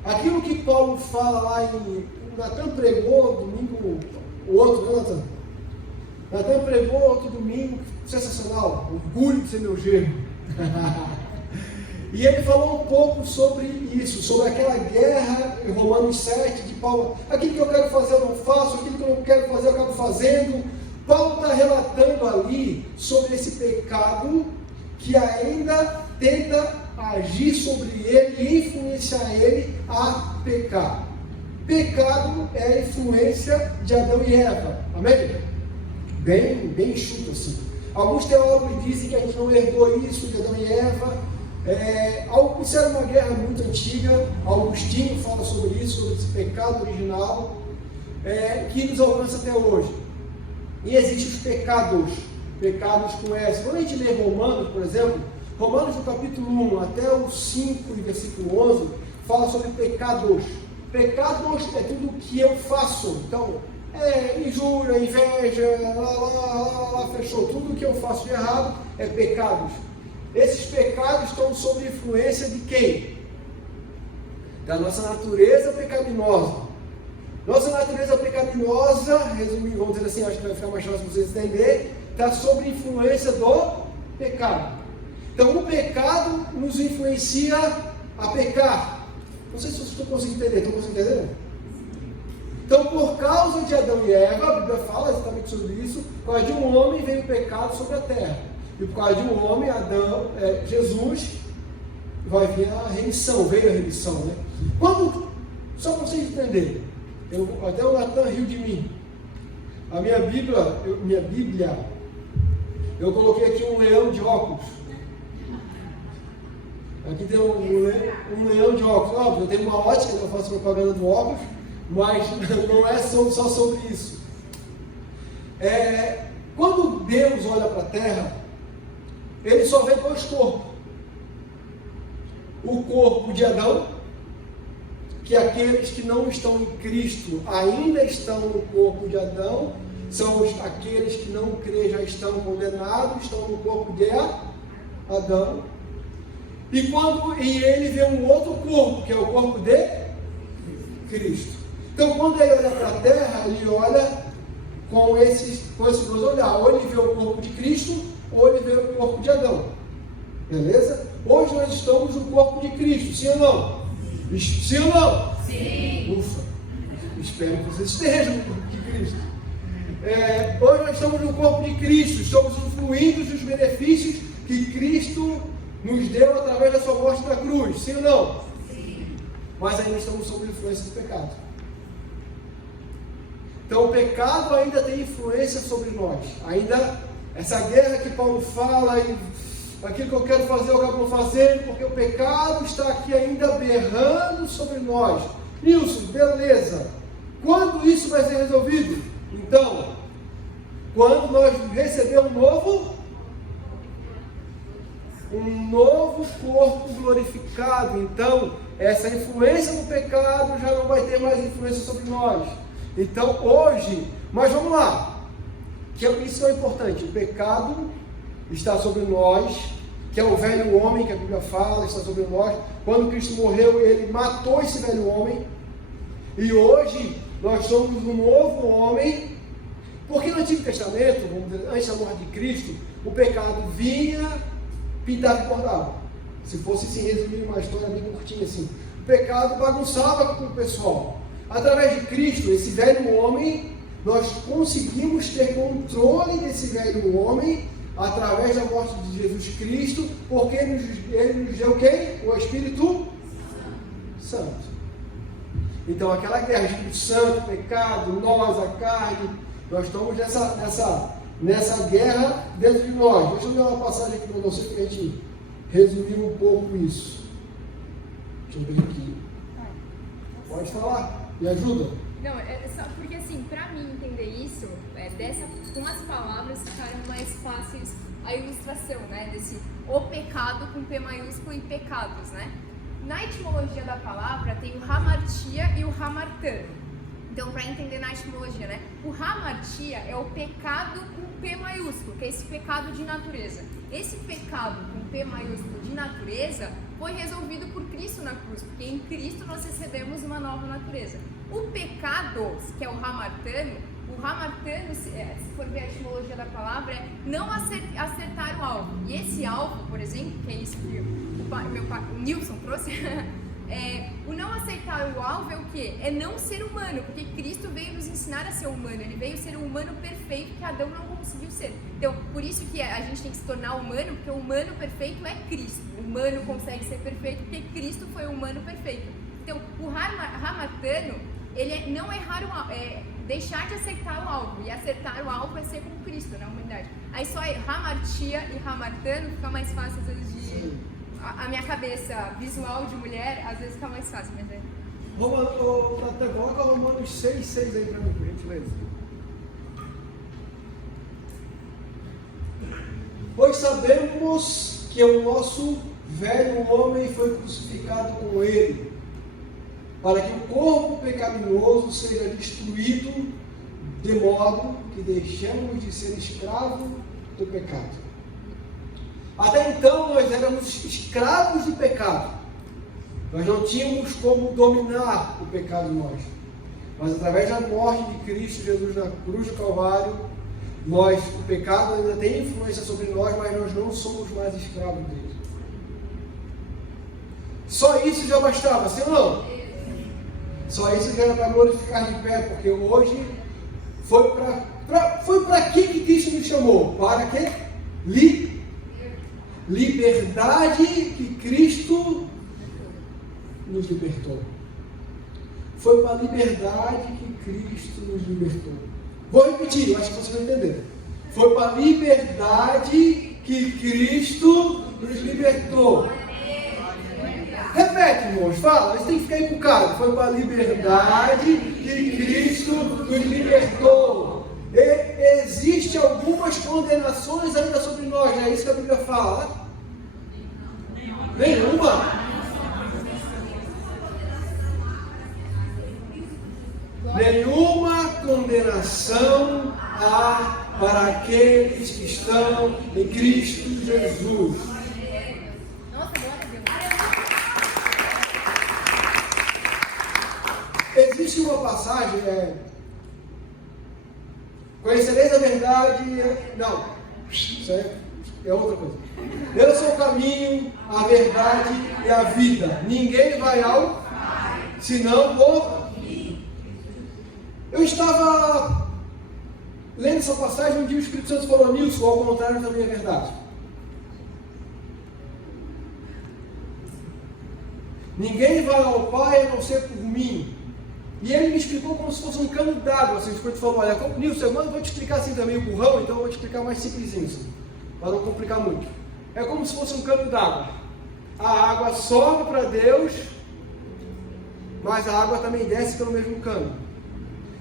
Aquilo que Paulo fala lá em Natan pregou domingo, o outro, né, Natan? Natan pregou outro domingo, sensacional, orgulho de ser meu genro. E ele falou um pouco sobre isso, sobre aquela guerra em Romanos 7 de Paulo. Aquilo que eu quero fazer eu não faço, aquilo que eu não quero fazer eu acabo fazendo. Paulo está relatando ali sobre esse pecado que ainda tenta agir sobre ele e influenciar ele a pecar. Pecado é a influência de Adão e Eva, amém? Bem enxuto assim. Alguns teólogos dizem que a gente não herdou isso de Adão e Eva. Isso era uma guerra muito antiga. Augustinho fala sobre isso, sobre esse pecado original que nos alcança até hoje. E existem os pecados com S. Quando a gente lê Romanos, por exemplo, Romanos no capítulo 1 até o 5 e versículo 11 fala sobre pecados. Pecados é tudo o que eu faço. Então, injúria, inveja, lá, fechou. Tudo que eu faço de errado é pecados. Esses pecados estão sob influência de quem? Da nossa natureza pecaminosa. Nossa natureza pecaminosa, resumindo, vamos dizer assim, acho que vai ficar mais fácil para vocês entenderem, está sob influência do pecado. Então o pecado nos influencia a pecar. Não sei se vocês estão conseguindo entender. Estão conseguindo entender? Então, por causa de Adão e Eva, a Bíblia fala exatamente sobre isso, por causa de um homem veio o pecado sobre a terra. E por causa de um homem, Jesus, vai vir a remissão, veio a remissão, né? Só para vocês entenderem, até o Natan riu de mim. A minha Bíblia, eu coloquei aqui um leão de óculos. Aqui tem um leão de óculos. Óbvio, eu tenho uma ótica, eu faço propaganda do óculos, mas não é só sobre isso. Quando Deus olha para a terra, Ele só vê dois corpos. O corpo de Adão, que aqueles que não estão em Cristo ainda estão no corpo de Adão, são aqueles que não creem já estão condenados, estão no corpo de Adão. E ele vê um outro corpo, que é o corpo de Cristo. Então, quando ele olha para a terra, ele olha com esses dois olhares. Ou ele vê o corpo de Cristo, ou ele vê o corpo de Adão. Beleza? Hoje nós estamos no corpo de Cristo, sim ou não? Sim ou não? Sim. Ufa, espero que vocês estejam no corpo de Cristo. Hoje nós estamos no corpo de Cristo, estamos influindo dos benefícios que Cristo nos deu através da sua morte na cruz, sim ou não? Sim. Mas ainda estamos sob a influência do pecado. Então o pecado ainda tem influência sobre nós. Ainda essa guerra que Paulo fala, e aquilo que eu quero fazer eu acabo não fazendo, porque o pecado está aqui ainda berrando sobre nós. Nilson, beleza. Quando isso vai ser resolvido? Então, quando nós recebermos um novo corpo glorificado, então essa influência do pecado já não vai ter mais influência sobre nós. Então hoje, mas vamos lá, isso é importante, o pecado está sobre nós, que é o velho homem que a Bíblia fala, está sobre nós. Quando Cristo morreu, Ele matou esse velho homem, e hoje nós somos um novo homem, porque no Antigo Testamento, vamos dizer, antes da morte de Cristo, o pecado vinha, pintava e bordava. Se fosse assim, resumir uma história bem curtinha assim, o pecado bagunçava com o pessoal. Através de Cristo, esse velho homem, nós conseguimos ter controle desse velho homem através da morte de Jesus Cristo, porque ele nos deu quem? O Espírito Santo. Então aquela guerra, Espírito Santo, pecado, nós, a carne, nós estamos nessa guerra dentro de nós. Deixa eu ler uma passagem aqui para você, para a gente resumir um pouco isso. Deixa eu ver aqui. Pode falar? Me ajuda? Não, só porque assim, para mim entender isso, com as palavras ficaram mais fáceis a ilustração, né? Desse o pecado com P maiúsculo e pecados, né? Na etimologia da palavra tem o hamartia e o hamartano. Então, para entender na etimologia, né? O hamartia é o pecado com P maiúsculo, que é esse pecado de natureza. Esse pecado com P maiúsculo de natureza foi resolvido por Cristo na cruz, porque em Cristo nós recebemos uma nova natureza. O pecado, que é o hamartano, se for ver a etimologia da palavra, é não acertar o alvo. E esse alvo, por exemplo, que é isso que o Nilson trouxe, o não acertar o alvo é o quê? É não ser humano, porque Cristo veio nos ensinar a ser humano, Ele veio ser um humano perfeito que Adão não conseguiu ser. Então, por isso que a gente tem que se tornar humano, porque o humano perfeito é Cristo. O humano consegue ser perfeito porque Cristo foi o humano perfeito. Então, o hamartano, ele não errar o alvo, é deixar de acertar o alvo, e acertar o alvo é ser como Cristo na humanidade. Aí só hamartia e hamartano fica mais fácil às vezes de... A minha cabeça visual de mulher, às vezes fica mais fácil, mas coloca Romanos 6,6 aí para mim, por gentileza. Pois sabemos que o nosso velho homem foi crucificado com Ele, para que o corpo pecaminoso seja destruído, de modo que deixemos de ser escravos do pecado. Até então nós éramos escravos do pecado. Nós não tínhamos como dominar o pecado em nós. Mas através da morte de Cristo Jesus na cruz do Calvário, o pecado ainda tem influência sobre nós, mas nós não somos mais escravos dele. Só isso já bastava, sim ou não? Só isso já era para glorificar de pé, porque hoje foi para que Cristo nos chamou? Para que? Liberdade que Cristo nos libertou. Foi para a liberdade que Cristo nos libertou. Vou repetir, eu acho que vocês vão entender. Foi para a liberdade que Cristo nos libertou. Repete, irmãos, fala, você tem que ficar aí com o cara. Foi para a liberdade que Cristo nos libertou. E existe algumas condenações ainda sobre nós, não é isso que a Bíblia fala? Nenhuma. Nenhuma condenação há para aqueles que estão em Cristo Jesus. Existe uma passagem, conhecereis a verdade, não, isso é outra coisa. Eu sou o caminho, a verdade e a vida. Ninguém vai ao, senão por... Eu estava lendo essa passagem um dia o Espírito Santo falou nisso, ou ao contrário também é verdade. Ninguém vai ao Pai a não ser por mim. E ele me explicou como se fosse um cano d'água. Assim, quando ele falou, olha, Nilson, eu vou te explicar assim também o burrão, então eu vou te explicar mais simplesinho, assim, para não complicar muito. É como se fosse um cano d'água. A água sobe para Deus, mas a água também desce pelo mesmo cano.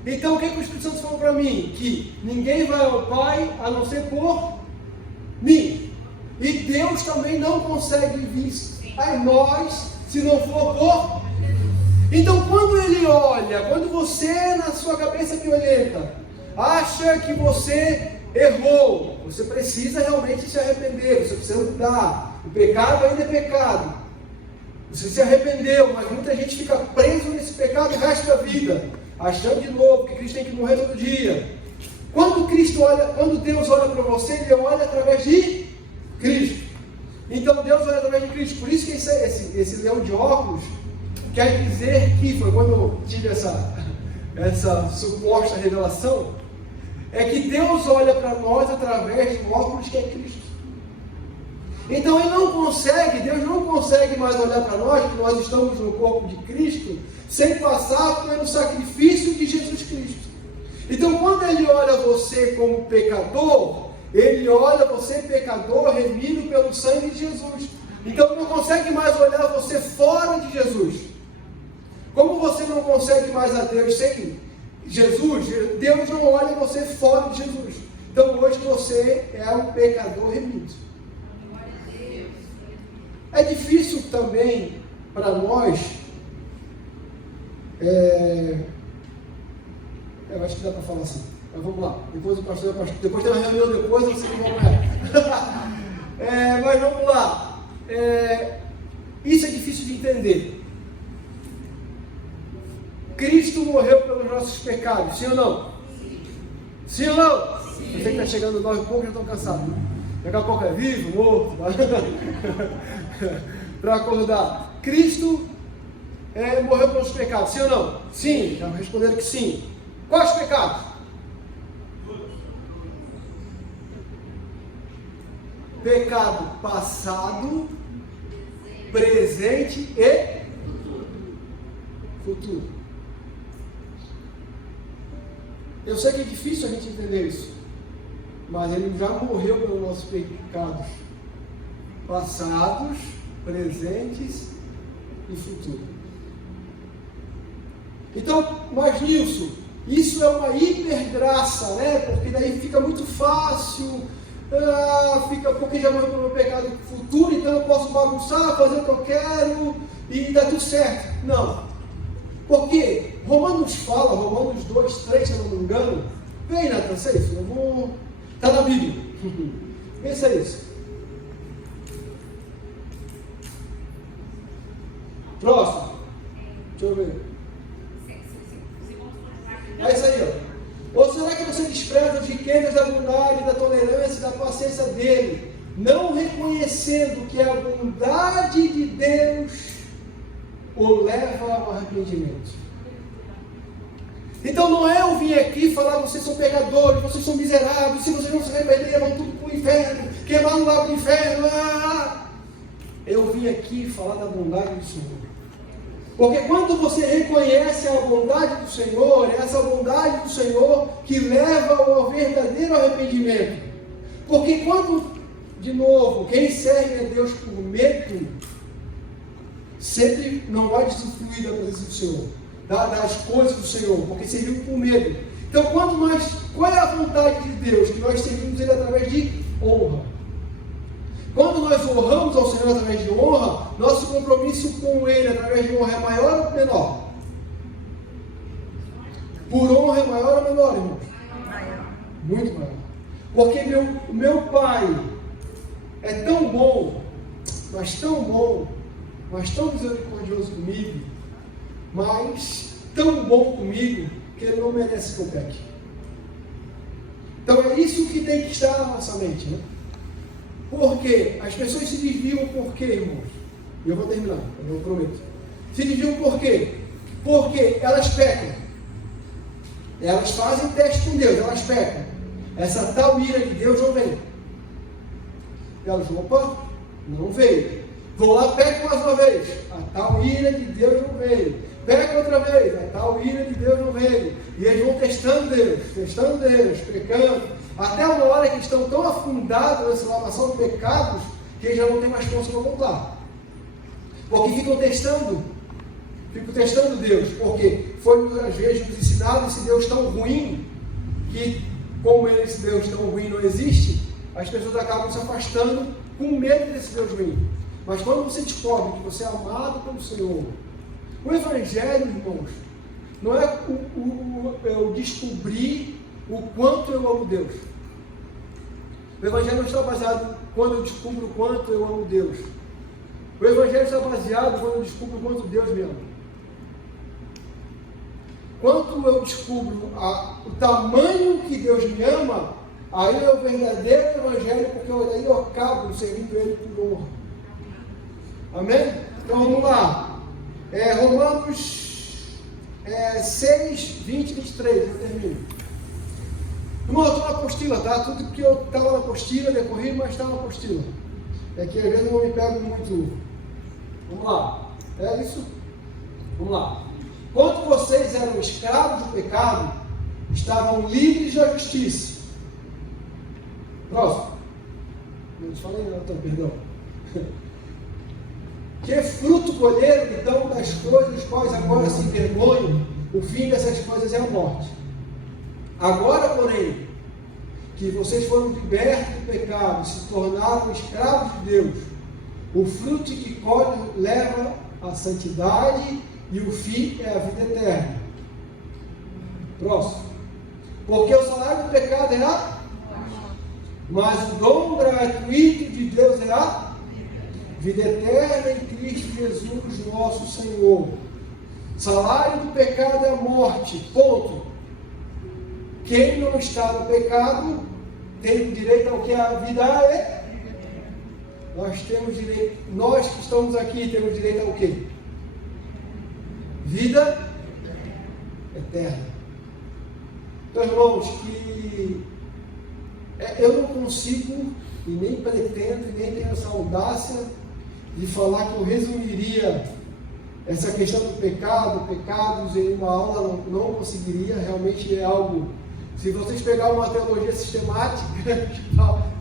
Então o que o Espírito Santo falou para mim? Que ninguém vai ao Pai a não ser por mim. E Deus também não consegue vir a nós se não for por... Então quando Ele olha, quando você na sua cabeça violenta acha que você errou, você precisa realmente se arrepender, você precisa mudar. O pecado ainda é pecado. Você se arrependeu, mas muita gente fica preso nesse pecado o resto da vida, achando de novo que Cristo tem que morrer todo dia. Quando Deus olha para você, Ele olha através de Cristo. Então Deus olha através de Cristo. Por isso que esse leão de óculos quer dizer que, foi quando eu tive essa suposta revelação, é que Deus olha para nós através do óculos que é Cristo. Então Deus não consegue mais olhar para nós, porque nós estamos no corpo de Cristo, sem passar pelo sacrifício de Jesus Cristo. Então quando Ele olha você como pecador, Ele olha você pecador remido pelo sangue de Jesus. Então não consegue mais olhar você fora de Jesus. Como você não consegue mais a Deus sem Jesus, Deus não olha você fora de Jesus. Então hoje você é um pecador remido. É difícil também para nós, eu acho que dá para falar assim, mas vamos lá, depois tem uma reunião depois, eu sei que vamos mas vamos lá, isso é difícil de entender. Cristo morreu pelos nossos pecados, sim ou não? Sim ou não? Sim. Você que está chegando 9 e pouco, já estão cansados. Daqui a pouco é vivo, morto, para acordar. Cristo morreu pelos pecados, sim ou não? Sim, já responderam que sim. Quais pecados? Pecado passado, presente e futuro. Eu sei que é difícil a gente entender isso, mas Ele já morreu pelos nossos pecados passados, presentes e futuros. Então, mas Nilson, isso é uma hipergraça, né? Porque daí fica muito fácil, porque já morreu pelo meu pecado futuro, então eu posso bagunçar, fazer o que eu quero e dá tudo certo. Não. Porque Romanos 2, 3, se eu não me engano, Vem, Natan, isso. Está na Bíblia. Pensa isso. Próximo. Deixa eu ver. É isso aí, ó. Ou será que você despreza as riquezas da bondade, da tolerância e da paciência dele, não reconhecendo que a bondade de Deus o leva ao arrependimento? Então não é eu vim aqui falar, vocês são pecadores, vocês são miseráveis, se vocês não se arrependerem, vão tudo para o inferno, queimar no lago do inferno. Eu vim aqui falar da bondade do Senhor. Porque quando você reconhece a bondade do Senhor, é essa bondade do Senhor que leva ao verdadeiro arrependimento. Porque quando, de novo, quem serve a Deus por medo, sempre não vai usufruir da presença do Senhor, das coisas do Senhor, porque serviu por medo. Então, qual é a vontade de Deus? Que nós servimos Ele através de honra. Quando nós honramos ao Senhor através de honra, nosso compromisso com Ele através de honra é maior ou menor? Por honra é maior ou menor, irmãos? Maior. Muito maior. Porque meu Pai é tão bom, mas tão misericordioso comigo, mas tão bom comigo, que Ele não merece que eu peque. Então é isso que tem que estar na nossa mente, né? Por quê? As pessoas se desviam por quê, irmãos? Eu vou terminar, eu prometo. Se desviam por quê? Porque elas pecam. Elas fazem teste com Deus, elas pecam. Essa tal ira de Deus não vem. Elas, opa, não veio. Vou lá, pecam mais uma vez. A tal ira de Deus não veio. Pecam outra vez. A tal ira de Deus não veio. E eles vão testando Deus, pecando. Até uma hora que estão tão afundados nessa lavação de pecados, que eles já não têm mais força para voltar. Porque ficam testando Deus, porque foi às vezes nos ensinado esse Deus tão ruim, que como esse Deus tão ruim não existe, as pessoas acabam se afastando com medo desse Deus ruim. Mas quando você descobre que você é amado pelo Senhor, o Evangelho, irmãos, não é eu descobrir o quanto eu amo Deus. O Evangelho não está baseado quando eu descubro o quanto eu amo Deus. O Evangelho está baseado quando eu descubro o quanto Deus me ama. Quando eu descubro o tamanho que Deus me ama, aí é o verdadeiro Evangelho, porque aí eu acabo servindo Ele por honra. Amém? Então vamos lá. Romanos 6, 20 e 23, eu termino. Irmão, eu estou na apostila, tá? Tudo que eu estava na apostila, decorri, mas está na apostila. É que às vezes eu não me pego muito. Vamos lá. É isso? Vamos lá. Quando vocês eram escravos do pecado, estavam livres da justiça. Próximo. Não te falei não, perdão. Que fruto colheram então das coisas quais agora se envergonham? O fim dessas coisas é a morte. Agora, porém, que vocês foram libertos do pecado, se tornaram escravos de Deus, o fruto que colhe leva à santidade e o fim é a vida eterna. Próximo. Porque o salário do pecado é a morte, mas o dom gratuito de Deus é a vida eterna em Cristo Jesus, nosso Senhor. Salário do pecado é a morte. Ponto. Quem não está no pecado tem direito ao que a vida é. Nós temos direito, nós que estamos aqui temos direito ao quê? Vida eterna. Então, irmãos, que eu não consigo e nem pretendo e nem tenho essa audácia de falar que eu resumiria essa questão do pecado, pecados em uma aula, não conseguiria. Realmente é algo. Se vocês pegarem uma teologia sistemática,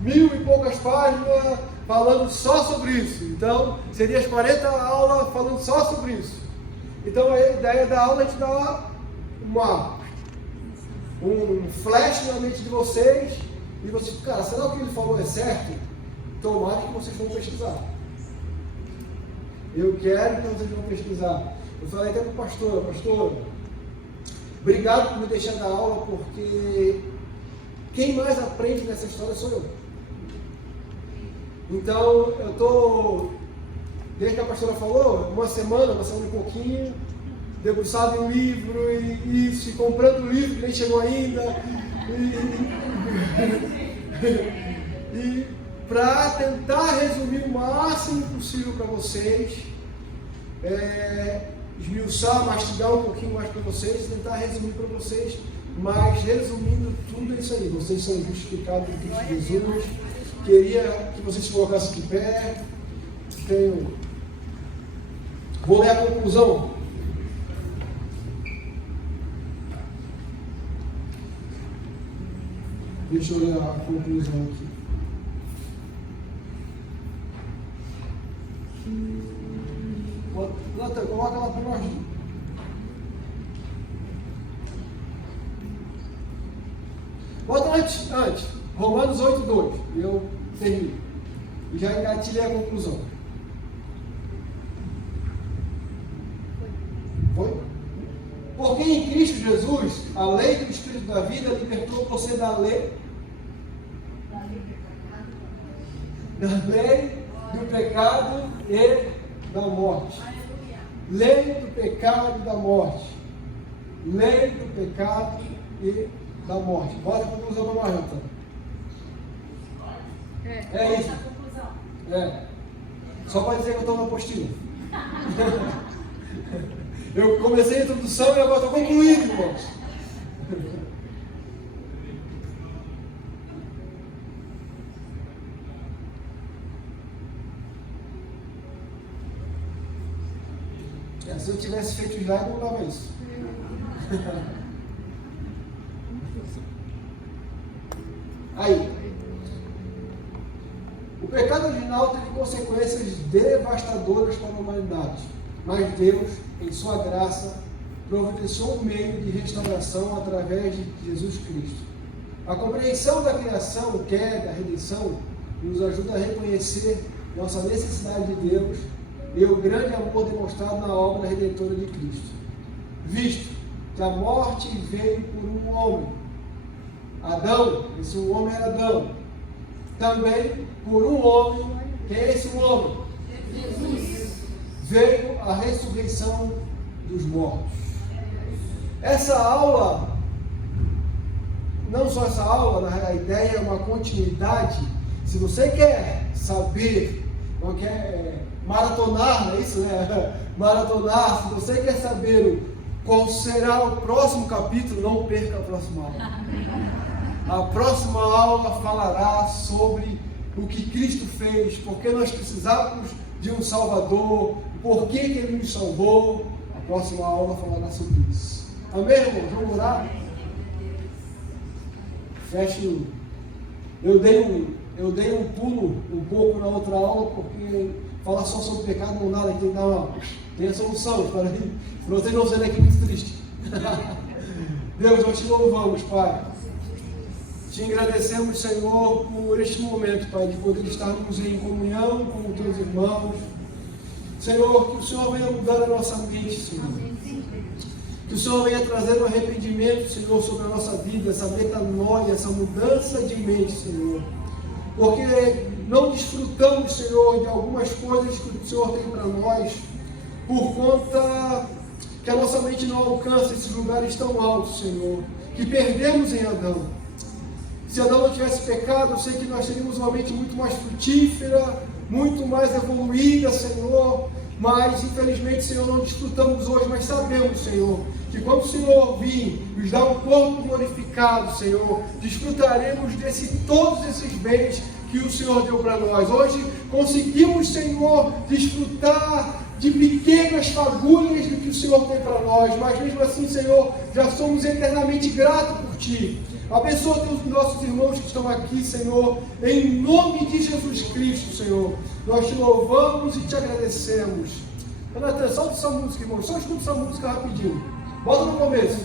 1000 e poucas páginas falando só sobre isso. Então, seria as 40 aulas falando só sobre isso. Então, a ideia da aula é te dar um flash na mente de vocês e vocês, cara, será que o que ele falou é certo? Tomara que vocês vão pesquisar. Eu quero que vocês vão pesquisar. Eu falei até para o pastor, obrigado por me deixar dar aula, porque quem mais aprende nessa história sou eu. Então, eu estou, desde que a pastora falou, uma semana e pouquinho, debruçado em um livro, e comprando livro que nem chegou ainda, e para tentar resumir o máximo possível para vocês, esmiuçar, mastigar um pouquinho mais para vocês, tentar resumir para vocês, mas resumindo tudo é isso aí. Vocês são justificados em Cristo Jesus. Queria que vocês se colocassem de pé. Vou ler a conclusão. Deixa eu ler a conclusão aqui. Coloca lá para nós. Bota antes. Romanos 8:2. Eu termino. E já engatilhei a conclusão. Foi? Porque em Cristo Jesus, a lei do Espírito da vida libertou você da lei do pecado e da morte. Lei do pecado e da morte. Lei do pecado e da morte. Bota a conclusão para nós, então. É isso. Só para dizer que eu estou na apostila. Eu comecei a introdução e agora estou concluindo, irmãos. Se eu tivesse feito o slide, eu não dava isso. Aí, o pecado original teve consequências devastadoras para a humanidade, mas Deus, em sua graça, providenciou um meio de restauração através de Jesus Cristo. A compreensão da criação, queda, redenção, nos ajuda a reconhecer nossa necessidade de Deus e o grande amor demonstrado na obra redentora de Cristo. Visto que a morte veio por um homem, Adão, esse homem era Adão, também por um homem, quem é esse homem? Jesus. Veio a ressurreição dos mortos. Essa aula, não só essa aula, a ideia é uma continuidade. Se você quer saber, não quer maratonar, não é isso, né? Maratonar, se você quer saber qual será o próximo capítulo, não perca a próxima aula. A próxima aula falará sobre o que Cristo fez, porque nós precisávamos de um Salvador, por que Ele nos salvou. A próxima aula falará sobre isso. Amém, irmãos? Vamos orar? Feche. Eu dei um pulo um pouco na outra aula, porque falar só sobre pecado não dá, tem a solução, para vocês não serem aqui muito tristes. Deus, nós te louvamos, Pai. Te agradecemos, Senhor, por este momento, Pai, de poder estarmos em comunhão com os teus irmãos. Senhor, que o Senhor venha mudar a nossa mente, Senhor. Que o Senhor venha trazer um arrependimento, Senhor, sobre a nossa vida, essa metanoia, essa mudança de mente, Senhor. Porque não desfrutamos, Senhor, de algumas coisas que o Senhor tem para nós, por conta que a nossa mente não alcança esses lugares tão altos, Senhor, que perdemos em Adão. Se Adão não tivesse pecado, eu sei que nós teríamos uma mente muito mais frutífera, muito mais evoluída, Senhor, mas infelizmente, Senhor, não desfrutamos hoje, mas sabemos, Senhor, que quando o Senhor vir nos dar um corpo glorificado, Senhor, desfrutaremos todos esses bens que o Senhor deu para nós. Hoje conseguimos, Senhor, desfrutar de pequenas fagulhas do que o Senhor tem para nós, mas mesmo assim, Senhor, já somos eternamente gratos por Ti. Abençoa os nossos irmãos que estão aqui, Senhor, em nome de Jesus Cristo, Senhor. Nós te louvamos e te agradecemos. Presta atenção nessa música, irmão. Só escuta essa música rapidinho. Bota no começo.